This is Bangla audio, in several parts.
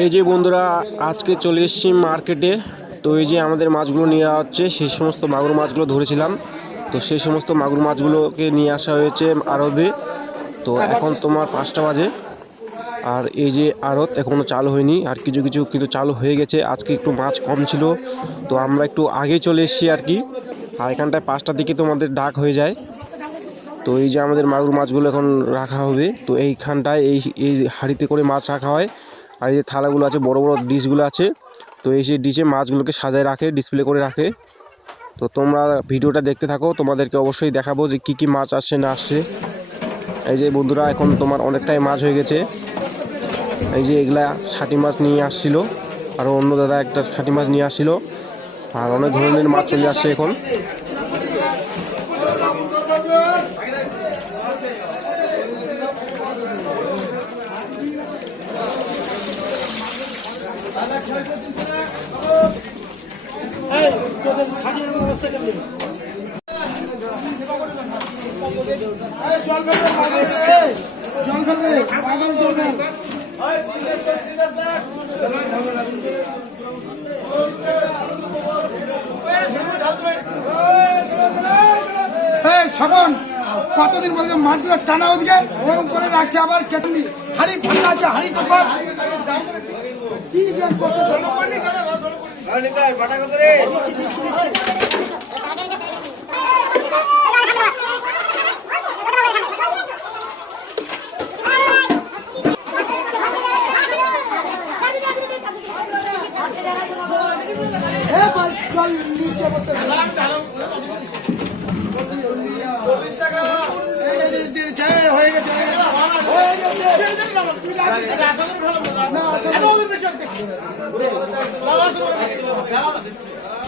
এই যে বন্ধুরা, আজকে চলে এসেছি মার্কেটে। তো এই যে আমাদের মাছগুলো নিয়ে হচ্ছে, সেই সমস্ত মাগুর মাছগুলো ধরেছিলাম। তো সেই সমস্ত মাগুর মাছগুলোকে নিয়ে আসা হয়েছে আড়তে। তো এখন তোমার 5টা বাজে, আর এই যে আড়ত এখনও চালু হয়নি, আর কিছু কিছু কিন্তু চালু হয়ে গেছে। আজকে একটু মাছ কম ছিল, তো আমরা একটু আগে চলে এসেছি আর কি। আর এখানটায় 5টার দিকে তোমাদের ডাক হয়ে যায়। তো এই যে আমাদের মাগুর মাছগুলো এখন রাখা হবে। তো এইখানটায় এই এই হাঁড়িতে করে মাছ রাখা হয়। আর এই যে থালাগুলো আছে, বড় বড় ডিশগুলো আছে, তো এই যে ডিশে মাছগুলোকে সাজায় রাখে, ডিসপ্লে করে রাখে। তো তোমরা ভিডিওটা দেখতে থাকো, তোমাদেরকে অবশ্যই দেখাবো যে কী কী মাছ আসছে না আসছে। এই যে বন্ধুরা, এখন তোমার অনেকটাই মাছ হয়ে গেছে। এই যে এগুলা ষাটি মাছ নিয়ে আসছিল, আর অন্য দাদা একটা ষাটি মাছ নিয়ে আসছিল, আর অনেক ধরনের মাছ চলে আসছে এখন। সবন কতদিন বলে মাছগুলো টানা ওদিকে ওরকম করে রাখছে, আবার কেটনি হাড়ি ঠান্ডা আছে, হাড়ি কপার কি চল নিচে হয়ে গেছে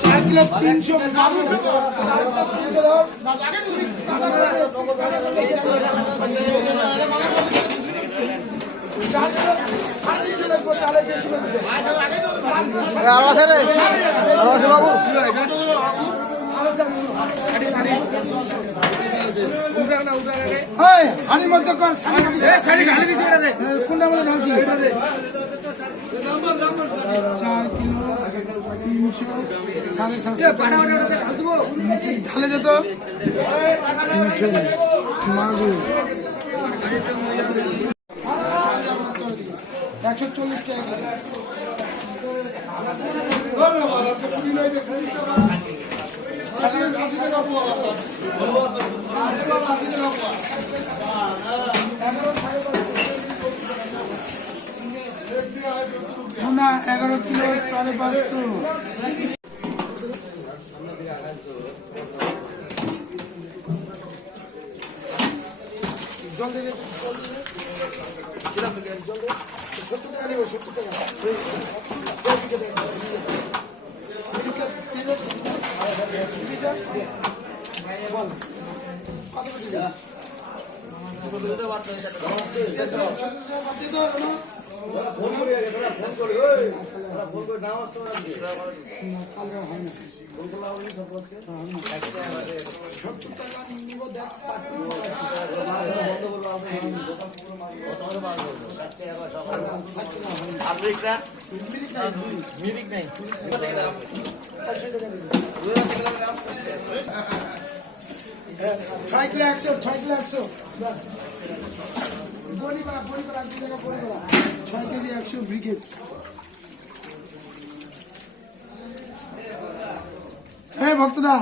4 কিলো 300 বাবু হাড়ির মধ্যে কর, কোনটার মধ্যে নামছি 4 কিলো 300 750 ঢালে যেত মাগুর 140 টাকা। না 11 কিলো 550। জল দেবে, জল দেবে 70 টাকা নেব, 70 টাকা ছয় কিলো 100 বড়ি করা 6 কেজি 100 ব্রিগেড। হ্যাঁ ভক্তদা,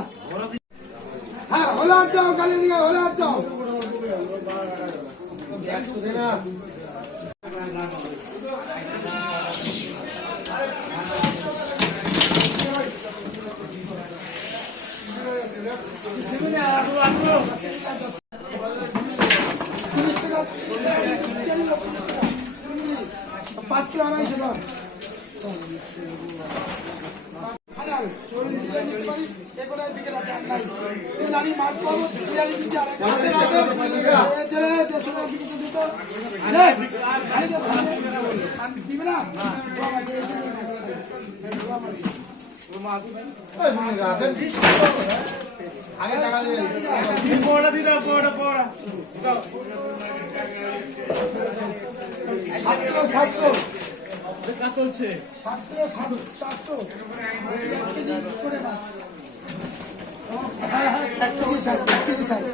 হ্যাঁ হলে হাত দাও, গালি দিকে হলে হাত দাও। পাঁচ কিলো 250 টাকা। দিবে না আগে টাকা দিবেন, 7 কিলো 700 চলছে 700 1 কেজি করে মাছ 1 কেজি সাইজ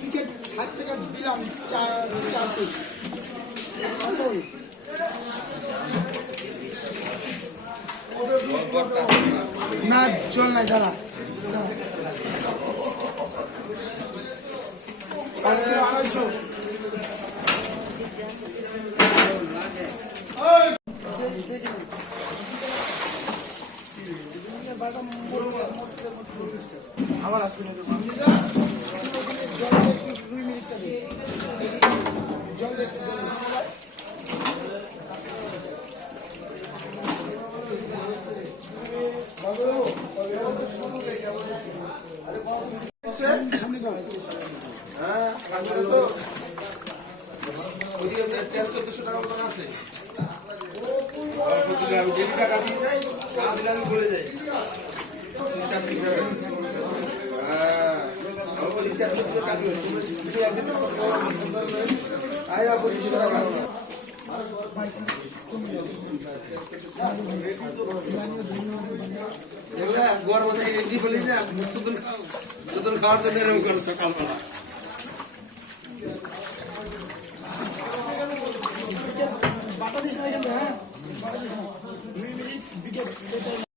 টিকিট 60 টাকা দিলাম 4 পিস না চল নাই দাঁড়া 5 কিলো 250 আমার আসবে না জল দেখতে গড় বোধহয় এটি বলি না সুতল খাওয়ার জন্য এরকম করে সকালবেলা